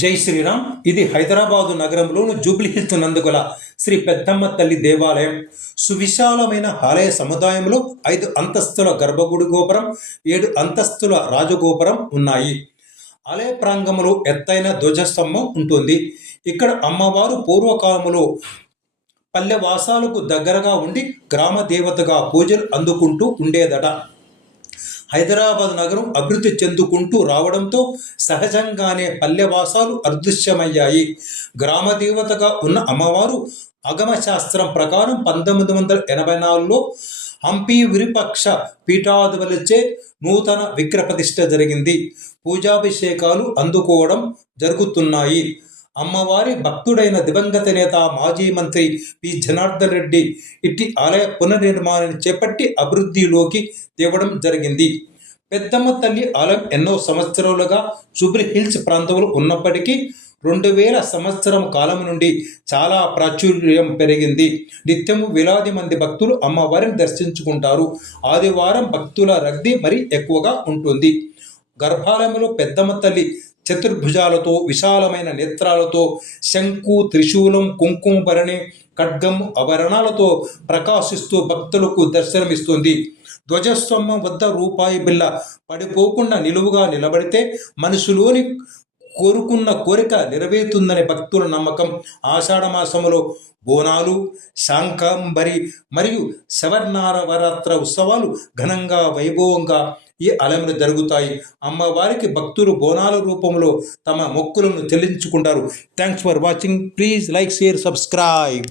జై శ్రీరామ్. ఇది హైదరాబాదు నగరంలోని జూబ్లీహిల్స్ నందుగల శ్రీ పెద్దమ్మ తల్లి దేవాలయం. సువిశాలమైన ఆలయ సముదాయంలో 5 అంతస్తుల గర్భగుడి గోపురం, 7 అంతస్తుల రాజగోపురం ఉన్నాయి. ఆలయ ప్రాంగంలో ఎత్తైన ధ్వజస్తంభం ఉంటుంది. ఇక్కడ అమ్మవారు పూర్వకాలంలో పల్లెవాసాలకు దగ్గరగా ఉండి గ్రామ దేవతగా పూజలు అందుకుంటూ ఉండేదట. హైదరాబాద్ నగరం అభివృద్ధి చెందుకుంటూ రావడంతో సహజంగానే పల్లెవాసాలు అదృశ్యమయ్యాయి. గ్రామదేవతగా ఉన్న అమ్మవారు అగమశాస్త్రం ప్రకారం 1984లో హంపి విరూపాక్ష పీఠాధిపతులచే నూతన విగ్రహ ప్రతిష్ఠ జరిగింది. పూజాభిషేకాలు అందుకోవడం జరుగుతున్నాయి. అమ్మవారి భక్తుడైన దివంగత నేత మాజీ మంత్రి పి జనార్దన్ రెడ్డి ఇట్టి ఆలయ పునర్నిర్మాణాన్ని చేపట్టి అభివృద్ధిలోకి తేవడం జరిగింది. పెద్దమ్మ తల్లి ఆలయం ఎన్నో సంవత్సరాలుగా జూబ్లీహిల్స్ ప్రాంతంలో ఉన్నప్పటికీ 2000 సంవత్సరం కాలం నుండి చాలా ప్రాచుర్యం పెరిగింది. నిత్యము వేలాది మంది భక్తులు అమ్మవారిని దర్శించుకుంటారు. ఆదివారం భక్తుల రద్దీ మరీ ఎక్కువగా ఉంటుంది. గర్భాలయంలో పెద్దమ్మ తల్లి చతుర్భుజాలతో, విశాలమైన నేత్రాలతో, శంకు, త్రిశూలం, కుంకుమ భరణి, ఖడ్గం, ఆభరణాలతో ప్రకాశిస్తూ భక్తులకు దర్శనమిస్తుంది. ధ్వజస్తంభం వద్ద రూపాయి బిళ్ళ పడిపోకుండా నిలువుగా నిలబడితే మనసులోని కోరుకున్న కోరిక నెరవేరుతుందని భక్తుల నమ్మకం. ఆషాఢ మాసంలో బోనాలు, శాంకాంబరి మరియు శవర్ణారవరాత్ర ఉత్సవాలు ఘనంగా వైభవంగా ఈ ఆలయంలో జరుగుతాయి. అమ్మవారికి భక్తులు బోనాల రూపంలో తమ మొక్కులను చెల్లించుకుంటారు. Thanks for watching. Please like, share, subscribe.